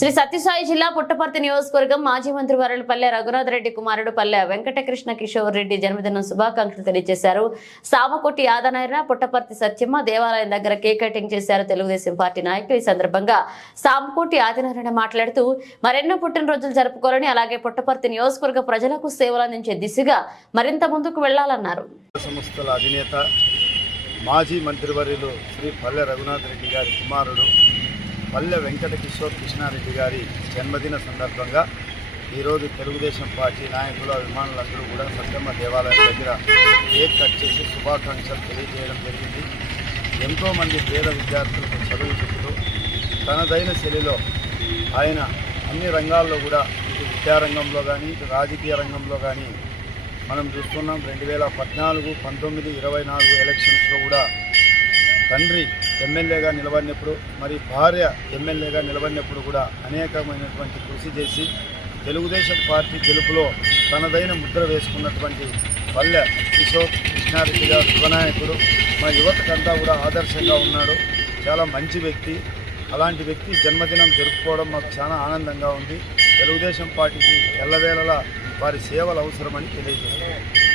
శ్రీ సత్యసాయి జిల్లా పుట్టపర్తి నియోజకవర్గం మాజీ మంత్రి వరలపల్లె రఘునాథ్ రెడ్డి కుమారుడు పల్లె వెంకటకృష్ణ కిషోర్ రెడ్డి జన్మదినం శుభాకాంక్షలు తెలియజేశారు. సామకోటి ఆదనాయన పుట్టపర్తి సత్యమ్మ దేవాలయం దగ్గర కేక్ కటింగ్ చేశారు తెలుగుదేశం పార్టీ నాయకులు. ఈ సందర్భంగా సామకోటి ఆదినారాయణ మాట్లాడుతూ మరెన్నో పుట్టినరోజులు జరుపుకోవాలని, అలాగే పుట్టపర్తి నియోజకవర్గ ప్రజలకు సేవలు అందించే దిశగా మరింత ముందుకు వెళ్లాలన్నారు. సంస్థల అధినేత మాజీ మంత్రివర్యులు శ్రీ పల్లె రఘునాథ్ రెడ్డి గారి కుమారుడు పల్లె వెంకట కిషోర్ కృష్ణారెడ్డి గారి జన్మదిన సందర్భంగా ఈరోజు తెలుగుదేశం పార్టీ నాయకులు అభిమానులందరూ కూడా సత్యమ్మ దేవాలయం దగ్గర కేక్ కట్ చేసి శుభాకాంక్షలు తెలియజేయడం జరిగింది. ఎంతోమంది పేద విద్యార్థులకు చదువు చెబుతూ తనదైన శైలిలో ఆయన అన్ని రంగాల్లో కూడా ఇటు విద్యారంగంలో కానీ ఇటు రాజకీయ రంగంలో కానీ మనం చూస్తున్నాం. 2014, 19, 24 ఎలక్షన్స్లో కూడా తండ్రి ఎమ్మెల్యేగా నిలబడినప్పుడు మరి భార్య ఎమ్మెల్యేగా నిలబడినప్పుడు కూడా అనేకమైనటువంటి కృషి చేసి తెలుగుదేశం పార్టీ గెలుపులో తనదైన ముద్ర వేసుకున్నటువంటి పల్లె కిషోర్ కృష్ణారెడ్డి గారు యువనాయకుడు. మా యువతకంతా కూడా ఆదర్శంగా ఉన్నాడు. చాలా మంచి వ్యక్తి. అలాంటి వ్యక్తి జన్మదినం జరుపుకోవడం మాకు చాలా ఆనందంగా ఉంది. తెలుగుదేశం పార్టీకి ఎల్లవేళలా వారి సేవలు అవసరమని తెలియజేస్తారు.